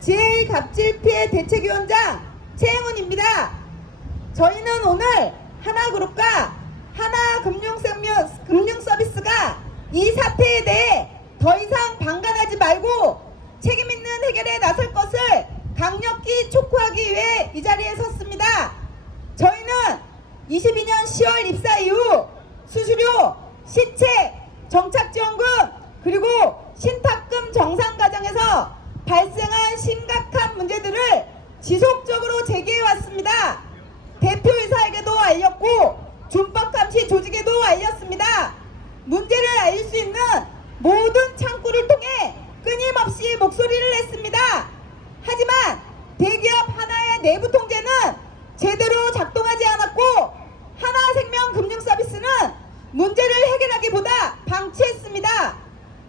GA 갑질 피해 대책위원장 최행운입니다. 저희는 오늘 하나그룹과 하나금융서비스가 이 사태에 대해 더 이상 방관하지 말고 책임있는 해결에 나설 것을 강력히 촉구하기 위해 이 자리에 섰습니다. 저희는 22년 10월 입사 이후 수수료, 시책, 정착지원금 그리고 신탁금 정산 과정에서 발생한 심각한 문제들을 지속적으로 제기해왔습니다. 대표이사에게도 알렸고 준법감시 조직에도 알렸습니다. 문제를 알릴 수 있는 모든 창구를 통해 끊임없이 목소리를 냈습니다. 하지만 대기업 하나의 내부 통제는 제대로 작동하지 않았고 하나생명금융서비스는 문제를 해결하기보다 방치했습니다.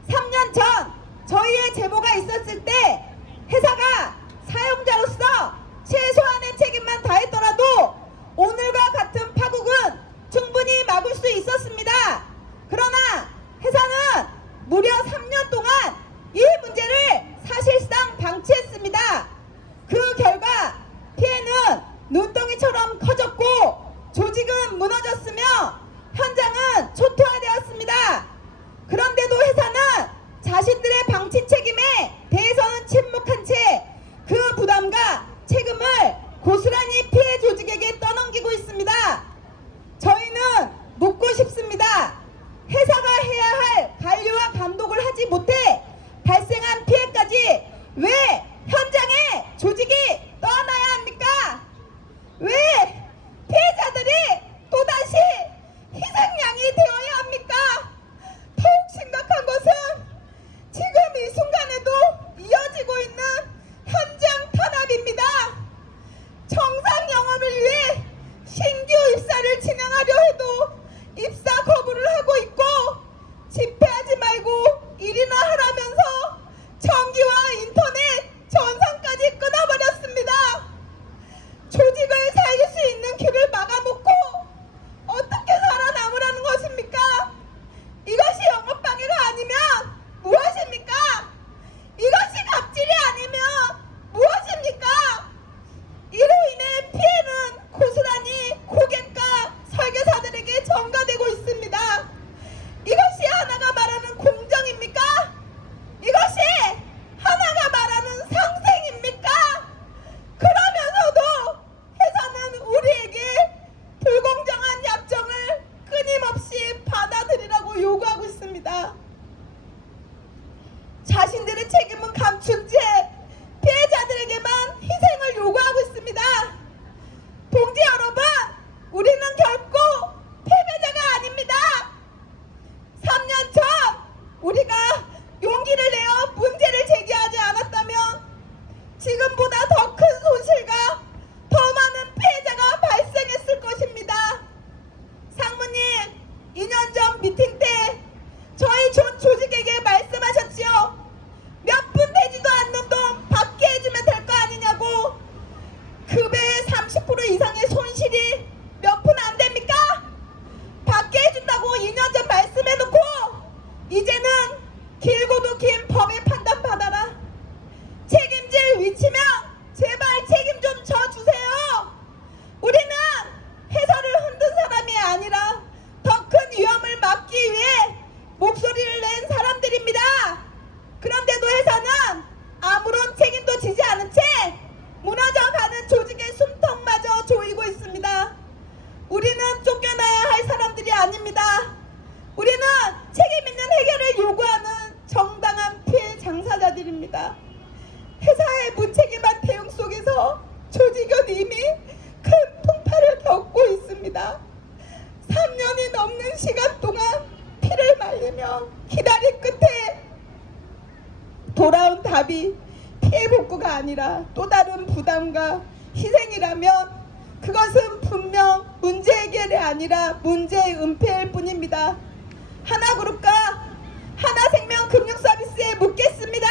3년 전 저희의 제보가 있었을 때 회사가 사용자로서 최소한의 책임만 다했더라도 오늘과 같은 파국은 충분히 막을 수 있었습니다. 그러나 회사는 무려 3년 동안 이 문제를 사실상 방치했습니다. 그 결과 피해는 눈덩이처럼 커졌고 조직은 무너졌으며 현장은 초토화되었습니다. 그런데도 회사는 자신들의 방치 책임에 대해서는 침묵한 채 그 부담과 책임을 고스란히 피해 조직에게 떠넘기고 있습니다. 저희는 묻고 싶습니다. 회사가 해야 할 관리와 감독을 하지 못해 발생한 피해까지 왜 현장에 조직이 떠나야 합니까? 왜 피해자들이 또다시 희생양이 되어야 합니까? 더욱 심각한 것은 지금 이 순간에도 이어지고 있는 현장 탄압입니다. 정상 영업을 위해 신규 입사를 진행하려 해도 입사 거부를 하고 있고 집회하지 말고 일이나 하라면서 전기와 인터넷, 전산까지 끊어버렸습니다. 조직을 살릴 수 있는 길을 막아놓고 어떻게 살아남으라는 것입니까? 이것이 영업방해가 아니면 무엇입니까? 이것이 갑질이 아니면 무엇입니까? 이로 인해 피해는 고스란히 고객과 설계사들에게 전가되고 있습니다. 이것이 하나가 말하는 공정입니까? 이것이 하나가 말하는 상생입니까? 그러면서도 회사는 우리에게 불공정한 약정을 끊임없이 받아들이라고 요구하고 있습니다. 자신들의 책임은 감춘 채 피해자들에게만 희생을 요구하고 있습니다. 동지 여러분, 우리는 결코 패배자가 아닙니다. 3년 전 우리가 용기를 내어 문제를 제기하지 않았다면 지금보다 더 큰 손실과 더 많은 피해자가 발생했을 것입니다. 상무님, 2년 전 미팅 때 저희 조직에게 말씀하셨지요. 몇 푼 되지도 않는 돈 받게 해주면 될 거 아니냐고. 급여의 30% 이상의 손실이 몇 푼 안 됩니까? 받게 해준다고 2년 전 말씀해놓고 이제는 길고도 긴 법의 판단 받아라. 책임질 위치면 제발 책임 좀 져주세요. 우리는 회사를 흔든 사람이 아니라 더 큰 위험을 막기 위해 목소리를 낸 사람들입니다. 그런데도 회사는 아무런 책임도 지지 않은 채 무너져가는 조직의 숨통마저 조이고 있습니다. 우리는 쫓겨나야 할 사람들이 아닙니다. 우리는 책임있는 해결을 요구하는 정당한 피해 당사자들입니다. 회사의 무책임한 대응 속에서 조직은 이미 큰 풍파를 겪고 있습니다. 3년이 넘는 시간 동안 피를 말리며 기다린 끝에 돌아온 답이 피해 복구가 아니라 또 다른 부담과 희생이라면 그것은 분명 문제 해결이 아니라 문제 은폐일 뿐입니다. 하나그룹과 하나생명금융서비스에 묻겠습니다.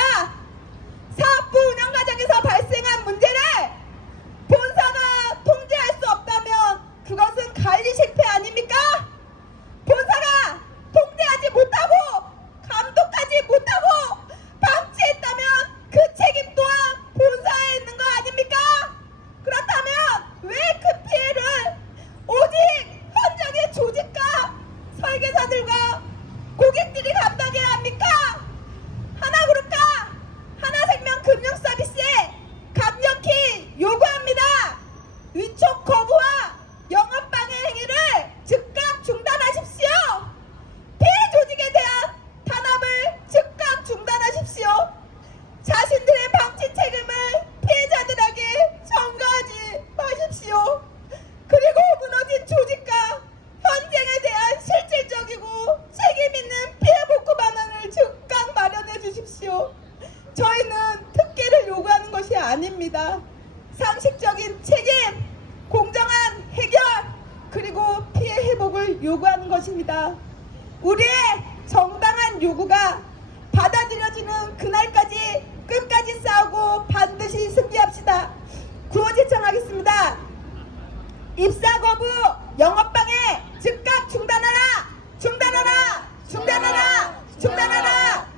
사업부 운영 과정에서 발생한 문제를 본사가 통제할 수 없다면 그것은 관리 실패 아닙니까? 본사가 통제하지 못하고 감독하지 못하고 방치했다면 그 책임 또한 본사 것입니다. 상식적인 책임, 공정한 해결, 그리고 피해 회복을 요구하는 것입니다. 우리의 정당한 요구가 받아들여지는 그날까지 끝까지 싸우고 반드시 승리합시다. 구호 제청하겠습니다. 입사 거부, 영업방해 즉각 중단하라! 중단하라! 중단하라! 중단하라!